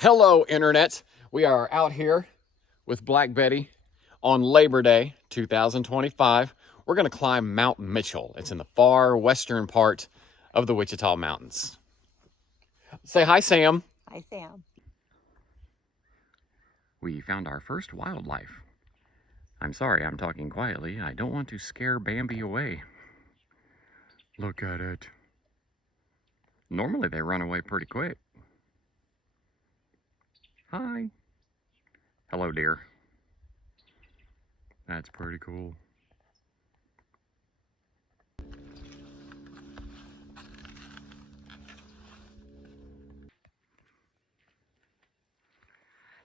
Hello, Internet. We are out here with Black Betty on Labor Day 2025. We're going to climb Mount Mitchell. It's in the far western part of the Wichita Mountains. Say hi, Sam. Hi, Sam. We found our first wildlife. I'm sorry, I'm talking quietly. I don't want to scare Bambi away. Look at it. Normally they run away pretty quick. Hi. Hello, dear. That's pretty cool.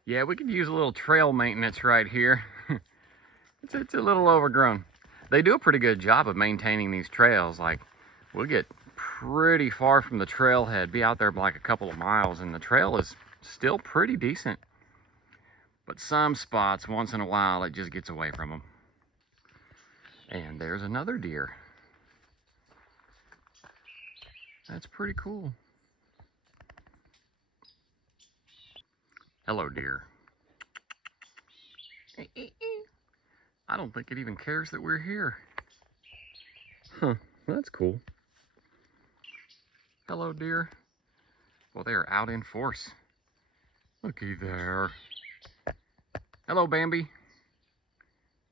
Yeah, we could use a little trail maintenance right here. It's a little overgrown. They do a pretty good job of maintaining these trails. Like, we'll get pretty far from the trailhead, be out there like a couple of miles, and the trail is still pretty decent. But some spots, once in a while, it just gets away from them. And there's another deer. That's pretty cool. Hello, deer. I don't think it even cares that we're here. Huh, that's cool. Hello, deer. Well, they are out in force. Looky there. Hello, Bambi.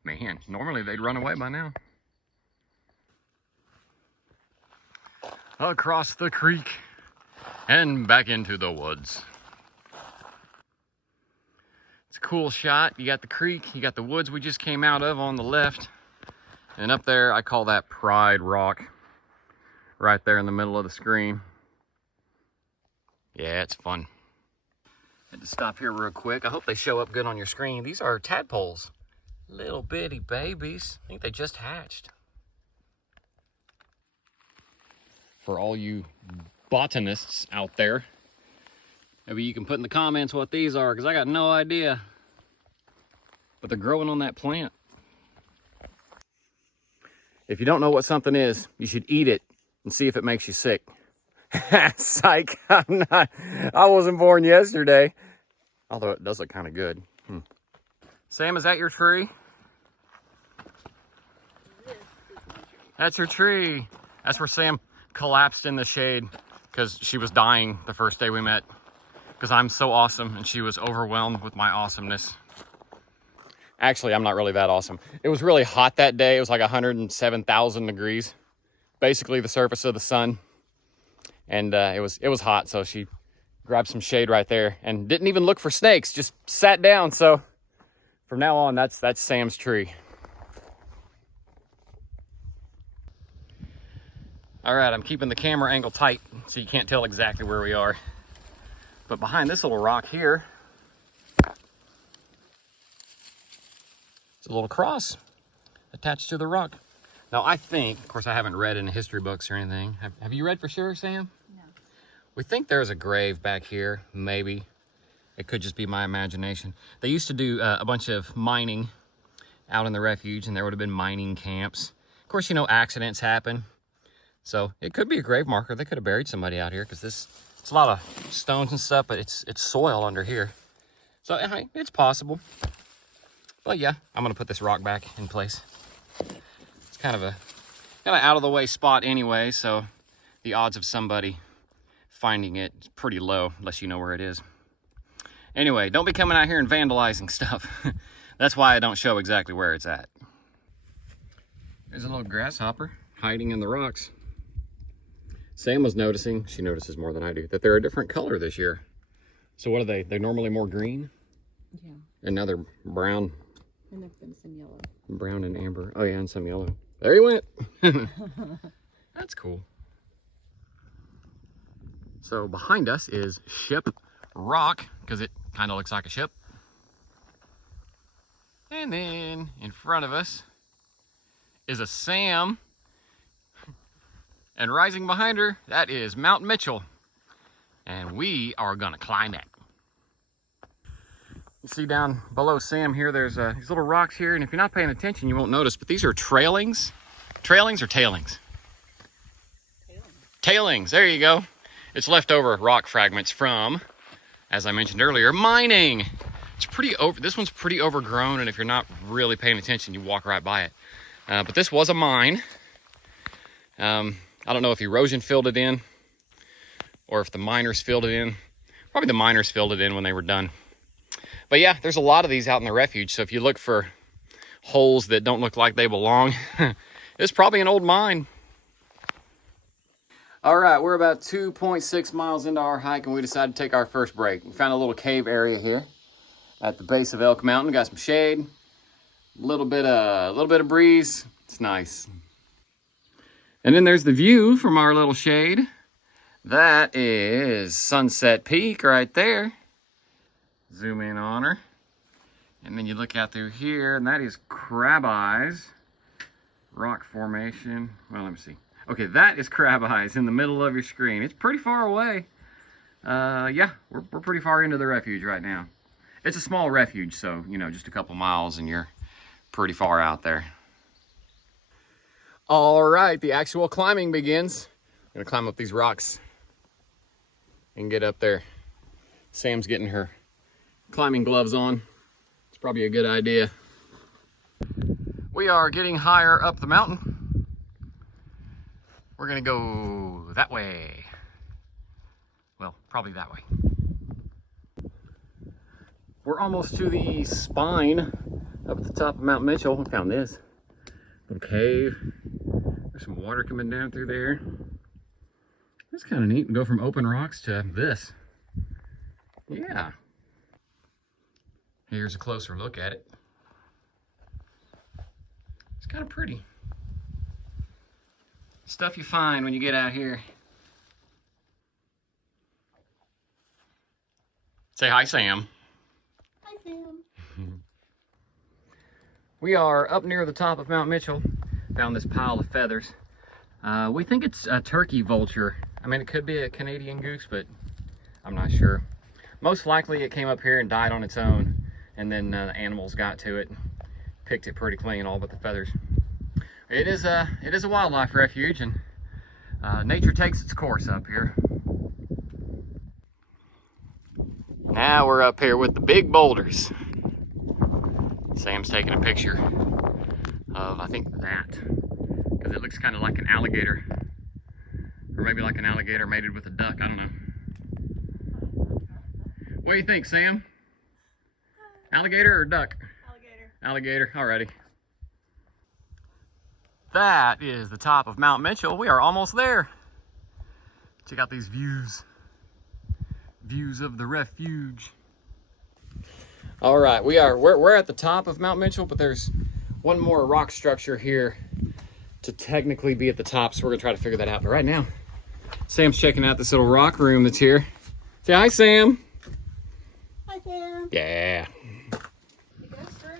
Man, normally they'd run away by now. Across the creek and back into the woods. It's a cool shot. You got the creek, you got the woods we just came out of on the left. And up there, I call that Pride Rock. Right there in the middle of the screen. Yeah, it's fun. Had to stop here real quick. I hope they show up good on your screen. These are tadpoles. Little bitty babies. I think they just hatched. For all you botanists out there, maybe you can put in the comments what these are, because I got no idea. But they're growing on that plant. If you don't know what something is, you should eat it and see if it makes you sick. Psych. I wasn't born yesterday. Although it does look kind of good. Sam, is that your tree? That's your tree. That's where Sam collapsed in the shade because she was dying the first day we met. Because I'm so awesome and she was overwhelmed with my awesomeness. Actually, I'm not really that awesome. It was really hot that day. It was like 107,000 degrees. Basically the surface of the sun. And it was hot, so she grabbed some shade right there and didn't even look for snakes, just sat down. So from now on, that's Sam's tree. All right, I'm keeping the camera angle tight so you can't tell exactly where we are. But behind this little rock here, it's a little cross attached to the rock. Now, I think, of course, I haven't read in history books or anything. Have you read for sure, Sam? No. We think there's a grave back here, maybe. It could just be my imagination. They used to do a bunch of mining out in the refuge, and there would have been mining camps. Of course, you know, accidents happen. So it could be a grave marker. They could have buried somebody out here, because it's a lot of stones and stuff, but it's soil under here. So it's possible. But yeah, I'm gonna put this rock back in place. It's kind of out of the way spot anyway, so the odds of somebody finding it is pretty low unless you know where it is. Anyway, don't be coming out here and vandalizing stuff. That's why I don't show exactly where it's at. There's a little grasshopper hiding in the rocks. Sam was noticing, she notices more than I do, that they're a different color this year. So what are they? They're normally more green? Yeah. And now they're brown. And there's been some yellow. Brown and amber. Oh yeah, and some yellow. There he went. That's cool. So behind us is Ship Rock, because it kind of looks like a ship. And then in front of us is a Sam. And rising behind her, that is Mount Mitchell. And we are gonna climb it. You see down below Sam here, there's these little rocks here, and if you're not paying attention, you won't notice, but these are trailings. Trailings or tailings? Tailings, there you go. It's leftover rock fragments from as I mentioned earlier, mining. This one's pretty overgrown, and if you're not really paying attention, you walk right by it. But this was a mine. I don't know if erosion filled it in or if the miners filled it in. Probably the miners filled it in when they were done. But yeah, there's a lot of these out in the refuge. So if you look for holes that don't look like they belong, it's probably an old mine. All right, we're about 2.6 miles into our hike, and we decided to take our first break. We found a little cave area here at the base of Elk Mountain. Got some shade, a little bit of breeze. It's nice. And then there's the view from our little shade. That is Sunset Peak right there. Zoom in on her. And then you look out through here, and that is Crab Eyes rock formation. Well, let me see. Okay, that is Crab Eyes in the middle of your screen. It's pretty far away. Yeah, we're pretty far into the refuge right now. It's a small refuge, so, you know, just a couple miles and you're pretty far out there. All right, the actual climbing begins. I'm gonna climb up these rocks and get up there. Sam's getting her climbing gloves on. It's probably a good idea. We are getting higher up the mountain. We're gonna go that way. Well, probably that way. We're almost to the spine up at the top of Mount Mitchell. We found this little cave. There's some water coming down through there. That's kind of neat. We go from open rocks to this. Yeah. Here's a closer look at it. It's kind of pretty. Stuff you find when you get out here. Say hi, Sam. Hi, Sam. We are up near the top of Mount Mitchell. Found this pile of feathers. We think it's a turkey vulture. I mean, it could be a Canadian goose, but I'm not sure. Most likely it came up here and died on its own, and then the animals got to it, picked it pretty clean, all but the feathers. It is a wildlife refuge, and nature takes its course up here. Now we're up here with the big boulders. Sam's taking a picture of, I think, that, because it looks kind of like an alligator, or maybe like an alligator mated with a duck. I don't know. What do you think, Sam? Alligator or duck? Alligator. Alrighty. That is the top of Mount Mitchell. We are almost there. Check out these views. Views of the refuge. All right, we're at the top of Mount Mitchell, but there's one more rock structure here to technically be at the top, so we're gonna try to figure that out. But right now, Sam's checking out this little rock room that's here. Say hi, Sam. Hi, Sam. Yeah. It goes through.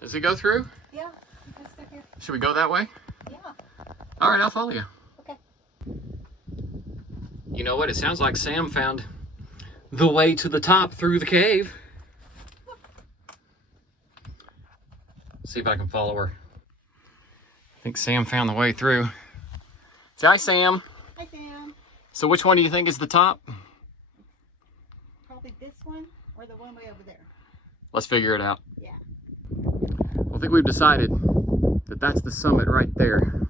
Does it go through? Yeah. It goes through here. Should we go that way? Yeah. All right, I'll follow you. Okay. You know what? It sounds like Sam found the way to the top through the cave. See if I can follow her. I think Sam found the way through. Say hi, Sam. Hi, Sam. So which one do you think is the top? Probably this one or the one way over there. Let's figure it out. Yeah. I think we've decided that that's the summit right there.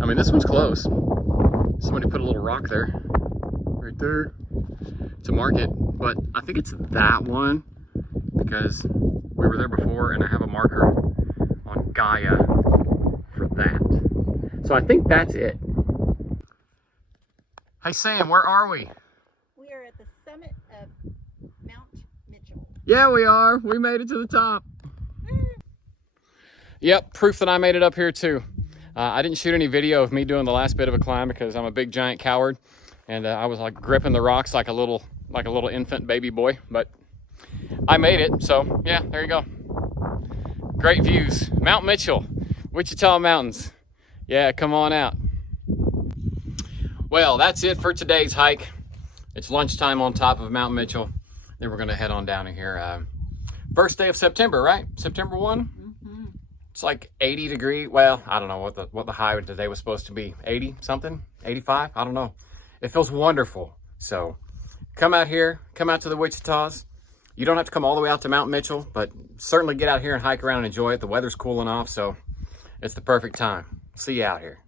I mean, this one's close. Somebody put a little rock there, right there, to mark it. But I think it's that one because we were there before and I have a marker on Gaia for that. So I think that's it. Hey Sam, where are we? We are at the summit of Mount Mitchell. Yeah, we are. We made it to the top. Yep, proof that I made it up here too. I didn't shoot any video of me doing the last bit of a climb because I'm a big giant coward, and I was like gripping the rocks like a little infant baby boy. But I made it, so yeah, there you go. Great views, Mount Mitchell, Wichita Mountains. Yeah, come on out. Well, that's it for today's hike. It's lunchtime on top of Mount Mitchell. Then we're gonna head on down here. First day of September, right? September 1. It's like 80 degrees. Well, I don't know what the high today was supposed to be. 80 something, 85. I don't know. It feels wonderful. So come out here, come out to the Wichitas. You don't have to come all the way out to Mount Mitchell, but certainly get out here and hike around and enjoy it. The weather's cooling off, so it's the perfect time. See you out here.